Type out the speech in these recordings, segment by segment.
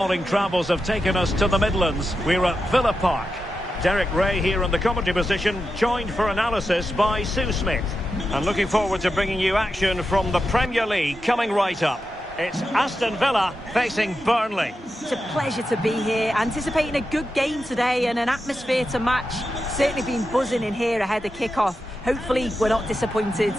Morning travels have taken us to the Midlands. We're at Villa Park. Derek Ray here in the commentary position, joined for analysis by Sue Smith. And looking forward to bringing you action from the Premier League coming right up. It's Aston Villa facing Burnley. It's a pleasure to be here, anticipating a good game today and an atmosphere to match. Certainly been buzzing in here ahead of kick-off. Hopefully we're not disappointed.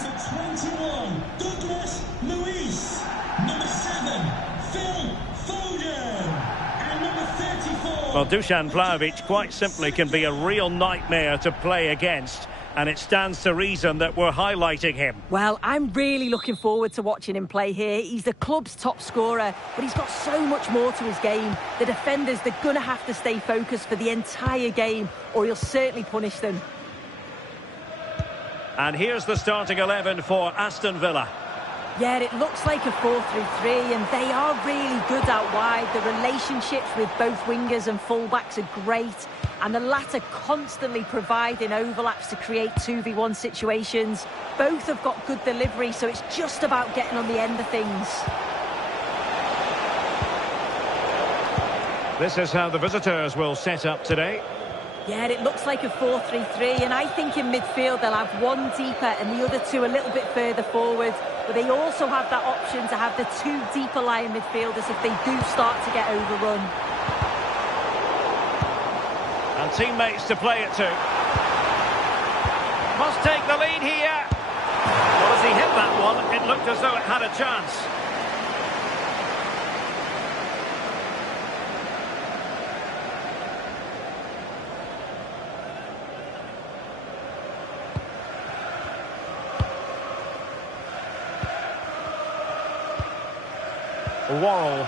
Well, Dusan Vlahovic quite simply can be a real nightmare to play against, and it stands to reason that we're highlighting him. Well, I'm really looking forward to watching him play here. He's the club's top scorer, but he's got so much more to his game. The defenders, they're going to have to stay focused for the entire game, or he'll certainly punish them. And here's the starting 11 for Aston Villa. Yeah, it looks like a 4-3-3, and they are really good out wide. The relationships with both wingers and fullbacks are great, and the latter constantly providing overlaps to create 2v1 situations. Both have got good delivery, so it's just about getting on the end of things. This is how the visitors will set up today. Yeah, it looks like a 4-3-3, and I think in midfield they'll have one deeper and the other two a little bit further forward. But they also have that option to have the two deeper lying midfielders if they do start to get overrun. And teammates to play it to. Must take the lead here. Well, as he hit that one, it looked as though it had a chance. Worrell.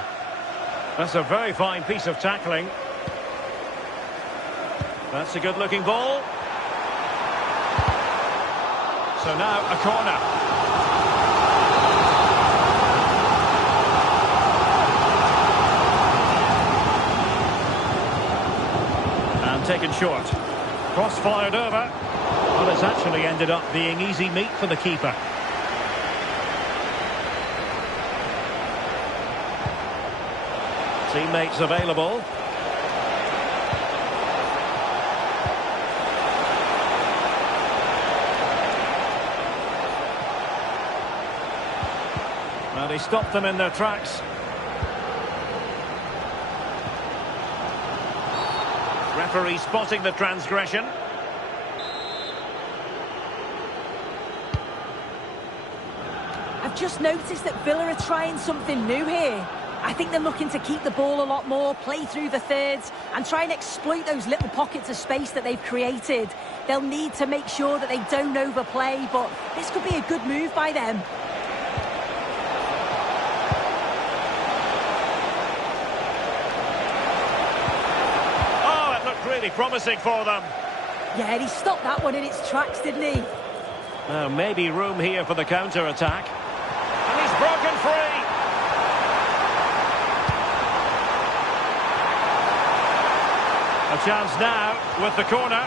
That's a very fine piece of tackling. That's a good-looking ball. So now a corner. And taken short. Cross fired over. Well, it's actually ended up being easy meat for the keeper. Teammates available. Well, he stopped them in their tracks. Referee spotting the transgression. I've just noticed that Villa are trying something new here. I think they're looking to keep the ball a lot more, play through the thirds, and try and exploit those little pockets of space that they've created. They'll need to make sure that they don't overplay, but this could be a good move by them. Oh, it looked really promising for them. Yeah, he stopped that one in its tracks, didn't he? Maybe room here for the counter-attack. And he's broken free. A chance now with the corner.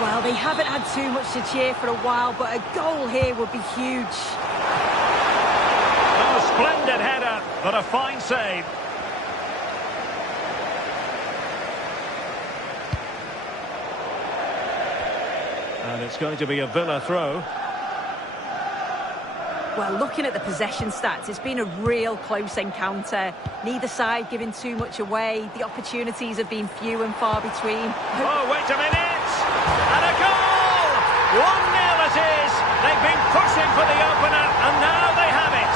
Well, they haven't had too much to cheer for a while, but a goal here would be huge. Oh, splendid header, but a fine save. And it's going to be a Villa throw. Well, looking at the possession stats, it's been a real close encounter. Neither side giving too much away. The opportunities have been few and far between. Oh, wait a minute! And a goal! 1-0 it is! They've been pushing for the opener, and now they have it!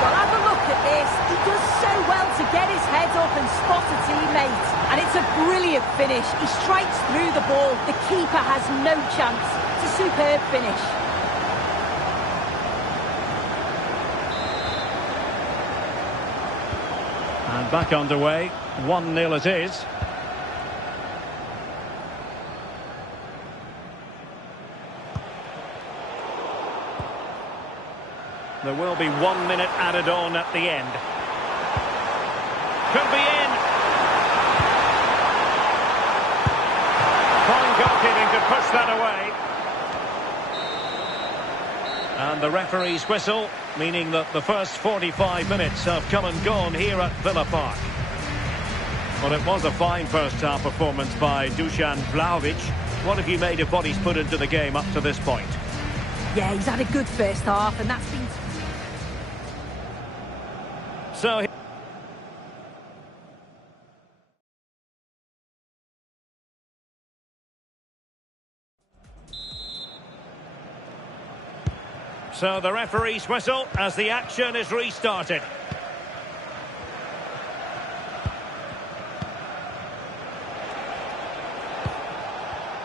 Well, have a look at this. He does so well to get his head up and spot a teammate. And it's a brilliant finish. He strikes through the ball. The keeper has no chance. It's a superb finish. And back underway. 1-0 it is. There will be 1 minute added on at the end. Could be in. Fine goalkeeping to push that away. And the referee's whistle, meaning that the first 45 minutes have come and gone here at Villa Park. Well, it was a fine first-half performance by Dusan Vlahovic. What have you made of what he's put into the game up to this point? Yeah, he's had a good first half, and that's been... So the referee's whistle as the action is restarted.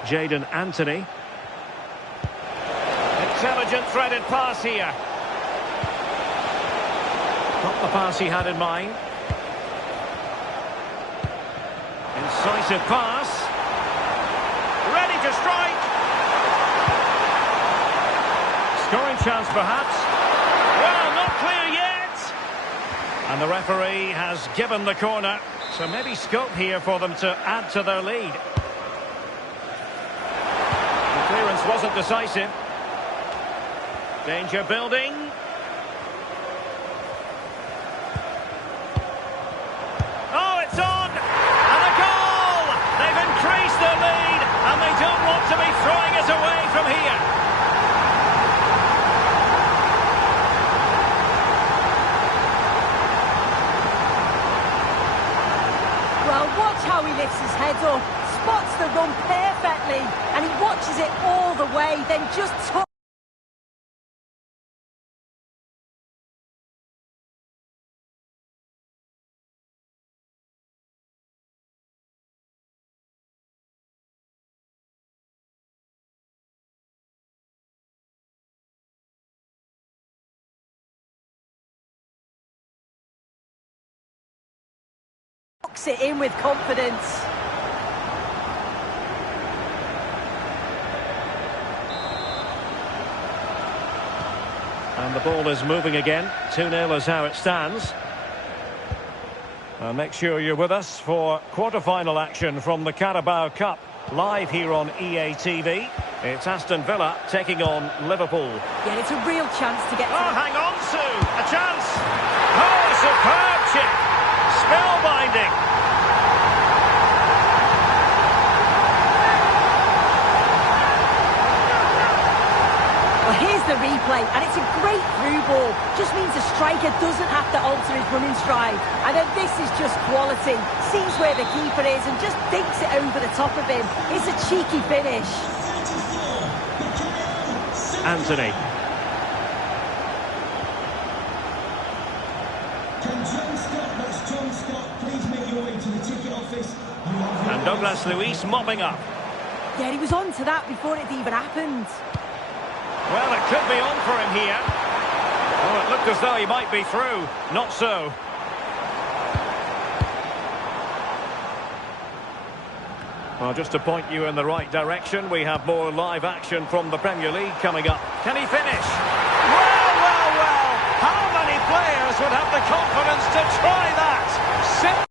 Jadon Anthony. Intelligent threaded pass here. Not the pass he had in mind. Incisive pass. Ready to strike. Scoring chance perhaps. Well, not clear yet. And the referee has given the corner. So maybe scope here for them to add to their lead. The clearance wasn't decisive. Danger building. Oh, it's on! And a goal! They've increased their lead, and they don't want to be throwing it away from here. Well, watch how he lifts his head up, spots the run perfectly, and he watches it all the way, then just tucks it in with confidence. And the ball is moving again. 2-0 is how it stands. Make sure you're with us for quarter-final action from the Carabao Cup, live here on EATV. It's Aston Villa taking on Liverpool. Yeah, it's a real chance to get... Oh, hang on, Sue! A chance! Oh, a superb chip! Spellbinding! Well, here's the replay, and it's a great through ball. Just means the striker doesn't have to alter his running stride. And then this is just quality. Sees where the keeper is and just dinks it over the top of him. It's a cheeky finish. Anthony. And Douglas Luiz mopping up. Yeah, he was on to that before it even happened. Well, it could be on for him here. Oh, it looked as though he might be through. Not so. Well, just to point you in the right direction, we have more live action from the Premier League coming up. Can he finish? Well, well, well! How many players would have the confidence to try that?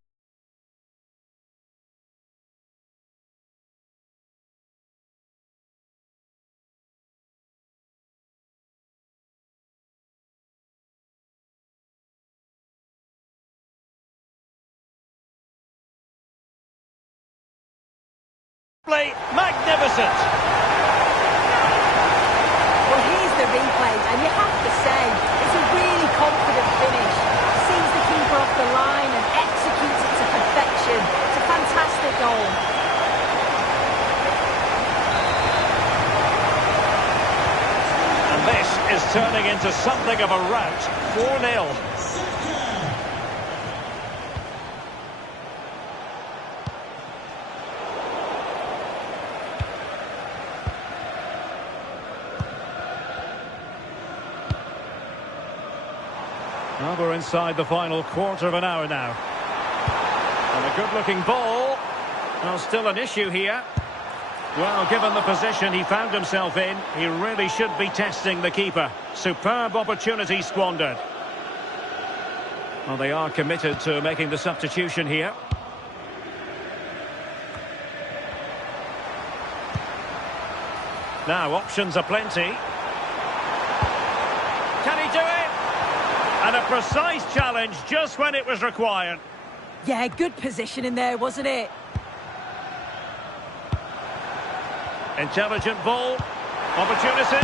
Magnificent! Well, here's the replay, and you have to say, it's a really confident finish. Sees the keeper off the line and executes it to perfection. It's a fantastic goal. And this is turning into something of a rout. 4-0. Well, we're inside the final quarter of an hour now. And a good-looking ball. Well, still an issue here. Well, given the position he found himself in, he really should be testing the keeper. Superb opportunity squandered. Well, they are committed to making the substitution here. Now, options are plenty. And a precise challenge just when it was required. Yeah, good position in there, wasn't it? Intelligent ball. Opportunity.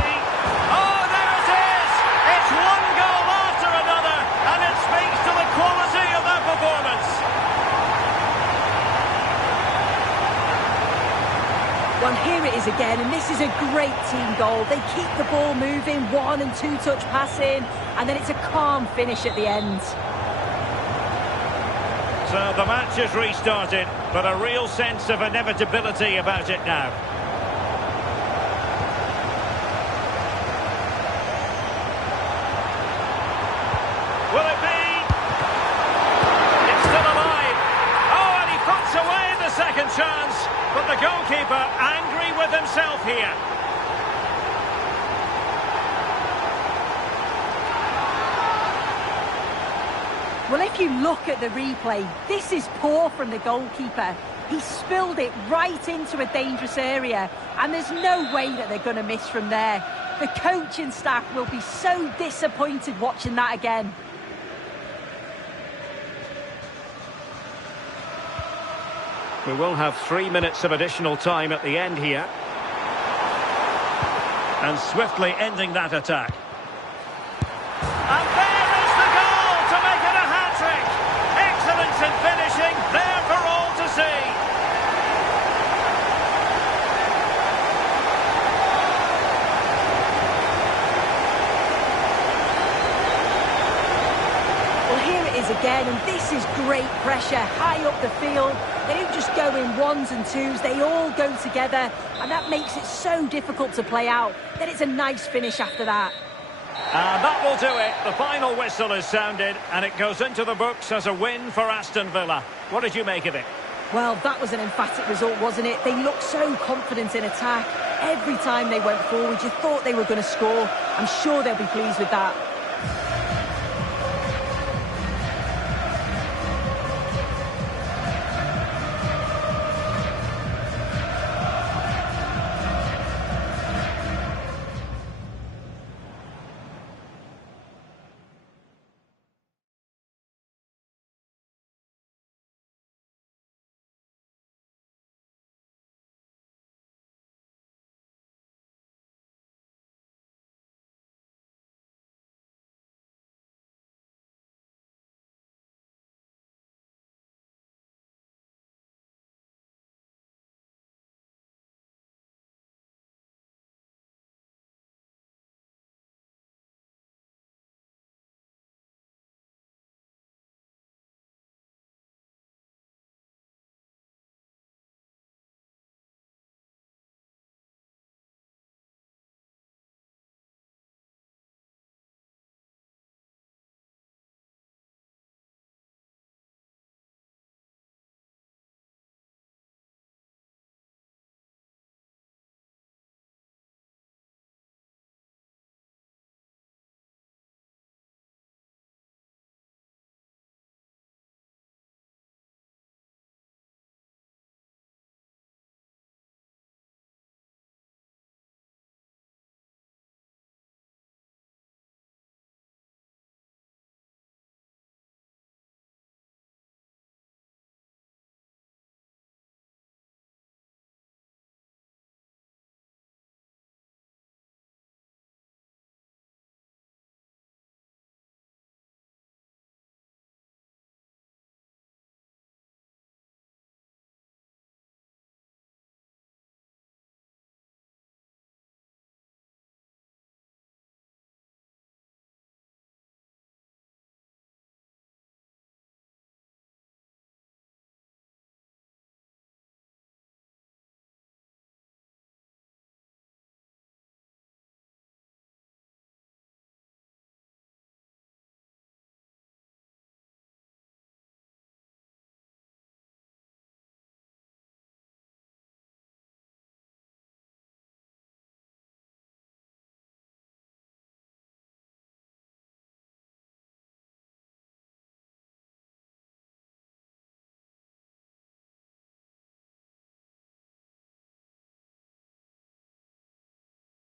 Oh, there it is! It's one goal after another, and it speaks to the quality of their performance. Well, here it is again, and this is a great team goal. They keep the ball moving, 1- and 2-touch passing, and then it's a calm finish at the end. So the match has restarted, but a real sense of inevitability about it now. Will it be? It's still alive. Oh, and he puts away the second chance. But the goalkeeper angry with himself here. Well, if you look at the replay, this is poor from the goalkeeper. He spilled it right into a dangerous area, and there's no way that they're going to miss from there. The coaching staff will be so disappointed watching that again. We will have 3 minutes of additional time at the end here. And swiftly ending that attack. And there is the goal to make it a hat-trick. Excellence in finishing, there for all to see. Well, here it is again, and this is great pressure high up the field. They don't just go in 1s and 2s, they all go together, and that makes it so difficult to play out. Then it's a nice finish after that. And that will do it. The final whistle is sounded, and it goes into the books as a win for Aston Villa. What did you make of it? Well, that was an emphatic result, wasn't it? They looked so confident in attack. Every time they went forward, you thought they were going to score. I'm sure they'll be pleased with that.